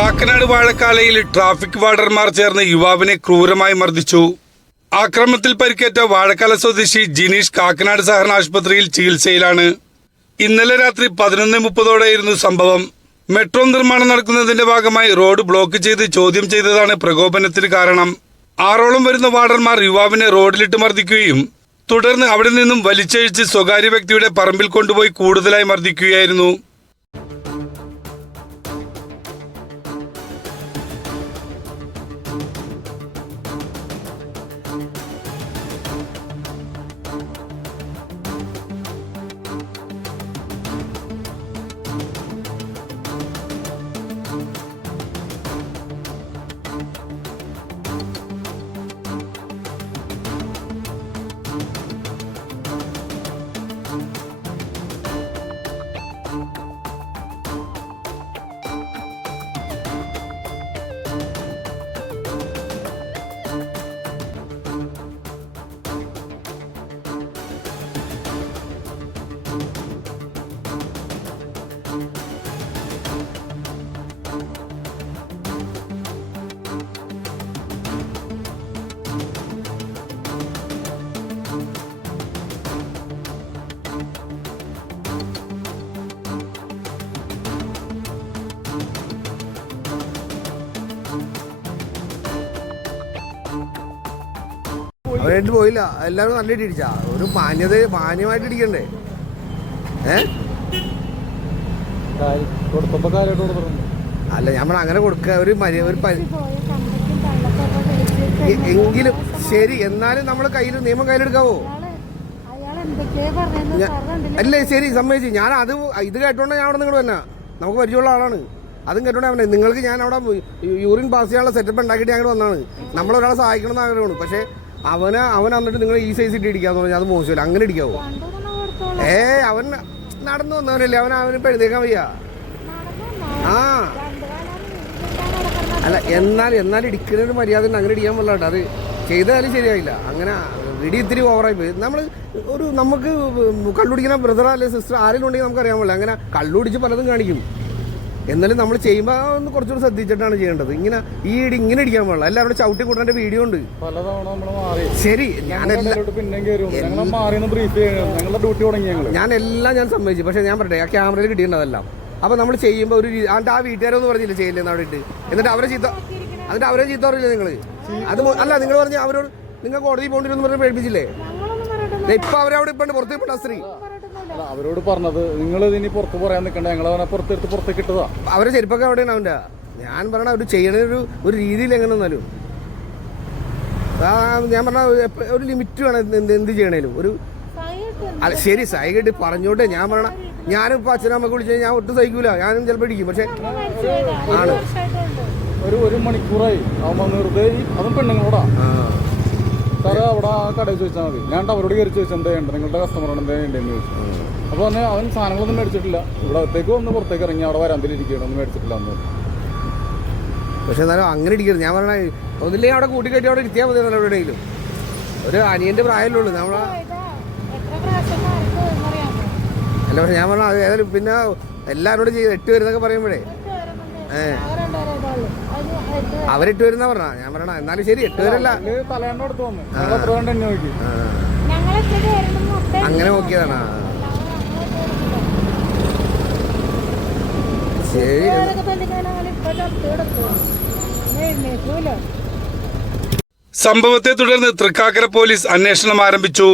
Kakkanad വാഴക്കാലയിൽ traffic വാർഡർമാർ ചേർന്ന് യുവാവിനെ ക്രൂരമായി മർദ്ദിച്ചു. ആക്രമണത്തിൽ പരിക്കേറ്റ വാഴക്കാല സ്വദേശി ജിനീഷ് കാക്കനാട് സഹകരണ ആശുപത്രിയിൽ ചികിത്സയിലാണ്. ഇന്നലെ രാത്രി 11:30 സംഭവം. മെട്രോ നിർമ്മാണം നടക്കുന്നതിന്റെ ഭാഗമായി റോഡ് ബ്ലോക്ക് ചെയ്ത് ചോദ്യം ചെയ്തതാണ് പ്രകോപനത്തിന് കാരണം. 6ഓളം വരുന്ന വാർഡർമാർ യുവാവിനെ റോഡിലിട്ട് മർദ്ദിക്കുകയും തുടർന്ന് അവിടെ നിന്നും വലിച്ചഴിച്ച് സ്വകാര്യ വ്യക്തിയുടെ പറമ്പിൽ കൊണ്ടുപോയി കൂടുതലായി മർദ്ദിക്കുകയായിരുന്നു. അവരായിട്ട് പോയില്ല, എല്ലാവരും നല്ലതായിട്ട് ഇടിച്ചാ. ഒരു മാന്യമായിട്ട് ഇടിക്കണ്ടേ? അല്ല, നമ്മൾ അങ്ങനെ കൊടുക്കുക എങ്കിലും ശരി. എന്നാലും നമ്മൾ നിയമം കയ്യിലെടുക്കാവോ? അല്ലേ, ശരി, സമ്മതിച്ചു. ഞാൻ ഇത് കേട്ടോണ്ട് ഞാൻ അവിടെ നിങ്ങൾ തന്നെ, നമുക്ക് പരിചയമുള്ള ആളാണ്. അതും കേട്ടോണ്ട് നിങ്ങൾക്ക് ഞാൻ അവിടെ യൂറിൻ പാസ് ചെയ്യാനുള്ള സെറ്റപ്പ് ഉണ്ടാക്കിയിട്ട് ഞങ്ങൾ വന്നാണ്. നമ്മളൊരാളെ സഹായിക്കണം എന്ന് ആഗ്രഹമാണ്. പക്ഷേ അവൻ വന്നിട്ട് നിങ്ങൾ ഈ സൈസ് ഇട്ട് ഇടിക്കാന്ന് പറഞ്ഞാൽ അത് മോശമില്ല. അങ്ങനെ ഇടിക്കാവോ? അവൻ നടന്നു വന്നവനല്ലേ, അവനിപ്പോ എഴുന്നേക്കാൻ വയ്യ. അല്ല, എന്നാൽ ഇടിക്കുന്നൊരു മര്യാദ ഉണ്ട്. അങ്ങനെ ഇടിക്കാൻ പറ്റില്ല. അത് ചെയ്താലും ശരിയായില്ല. അങ്ങനെ ഇടി ഇത്തിരി ഓവറായി പോയി. നമുക്ക് കള്ളുടിക്കുന്ന ബ്രദറോ അല്ലെങ്കിൽ സിസ്റ്റർ ആരെങ്കിലും ഉണ്ടെങ്കിൽ നമുക്ക് അറിയാൻ പറ്റില്ല. അങ്ങനെ കള്ളുടിച്ച് പലതും കാണിക്കും. എന്നാലും നമ്മൾ ചെയ്യുമ്പോൾ ഒന്ന് കുറച്ചുകൂടി ശ്രദ്ധിച്ചിട്ടാണ് ചെയ്യേണ്ടത്. ഇങ്ങനെ ഇടിക്കാൻ പാടില്ല. എല്ലാവരും ചവിട്ടി കൂട്ടേണ്ട വീഡിയോ ഉണ്ട്. ശരി, ഞാൻ സമ്മതിച്ചു. പക്ഷെ ഞാൻ പറയട്ടെ, ആ ക്യാമറയിൽ കിട്ടിയിട്ടുണ്ടതെല്ലാം. അപ്പൊ നമ്മൾ ചെയ്യുമ്പോൾ ആ വീട്ടുകാരൊന്നും പറഞ്ഞില്ല ചെയ്യില്ലെന്ന് അവിടെ ഇട്ട്. എന്നിട്ട് അവരെ ചീത്ത പറയില്ലേ നിങ്ങൾ? അല്ല, നിങ്ങൾ പറഞ്ഞ അവരോട് നിങ്ങൾ കോടതി പോകേണ്ടിരുന്നു പറഞ്ഞ് പേടിപ്പിച്ചില്ലേ? ഇപ്പൊ അവരവിടെ ഇപ്പൊ പുറത്തേക്ക് സ്ത്രീ അവരോട് പറഞ്ഞത് നിങ്ങൾ ഇനി പുറത്ത് പറയാൻ നിൽക്കണ്ട, ഞങ്ങൾ അവനെ പുറത്തേക്ക് ഇട്ടതാ. അവരെ ചെരുപ്പൊക്കെ അവിടെയാണ് അവൻ്റെ. ഞാൻ പറഞ്ഞ അവർ ചെയ്യണ ഒരു രീതിയിൽ എങ്ങനെ വന്നാലും ഞാൻ പറഞ്ഞ ഒരു ലിമിറ്റ് വേണം എന്ത് ചെയ്യണേലും. അല്ല, ശരി, സൈകിട്ട് പറഞ്ഞോട്ടെ. ഞാൻ പറഞ്ഞ ഞാനിപ്പോൾ അച്ഛനമ്മക്ക് വിളിച്ചാൽ ഞാൻ ഒട്ടും സഹിക്കൂല. ഞാനും ചിലപ്പോൾ ഇടിക്കും. പക്ഷെ ആണ് ഒരു മണിക്കൂറായി അവൻ വെറുതെ അതും പെണ്ണുങ്ങളോടാ സാറേ അവിടെ ആ കടയിൽ ചോദിച്ചാൽ മതി. ഞാൻ അവരോട് കയറി ചോദിച്ചാൽ എന്താ ചെയ്യേണ്ടത്, നിങ്ങളുടെ കസ്റ്റമറോട് എന്താ ചെയ്യേണ്ടതെന്ന് ചോദിച്ചു. അപ്പോൾ തന്നെ അവൻ സാധനങ്ങളൊന്നും മേടിച്ചിട്ടില്ല. ഇവിടത്തേക്ക് വന്ന് പുറത്തേക്ക് ഇറങ്ങി അവിടെ വരാന്തിലിരിക്കുകയാണ്, ഒന്നും മേടിച്ചിട്ടില്ല എന്ന്. പക്ഷെ എന്നാലും അങ്ങനെ ഇടിക്കരുത്. ഞാൻ പറഞ്ഞ ഒന്നില്ലെങ്കിൽ അവിടെ കൂട്ടിക്കയറ്റി അവിടെ ഇരുത്തിയാൽ മതി. എവിടെയെങ്കിലും ഒരു അനിയൻ്റെ പ്രായമല്ലുള്ളൂ നമ്മളെ. അല്ല, പക്ഷെ ഞാൻ പറഞ്ഞ ഏതായാലും പിന്നെ എല്ലാവരോടും 8 വരുന്നൊക്കെ പറയുമ്പോഴേ അവരിട്ട് വരുന്ന പറഞ്ഞ ഞാൻ പറയണ. എന്നാലും ശരി, 8 പേരല്ല, അങ്ങനെ നോക്കിയതാണ്. ശരി. സംഭവത്തെ തുടർന്ന് തൃക്കാക്കര പോലീസ് അന്വേഷണം ആരംഭിച്ചു.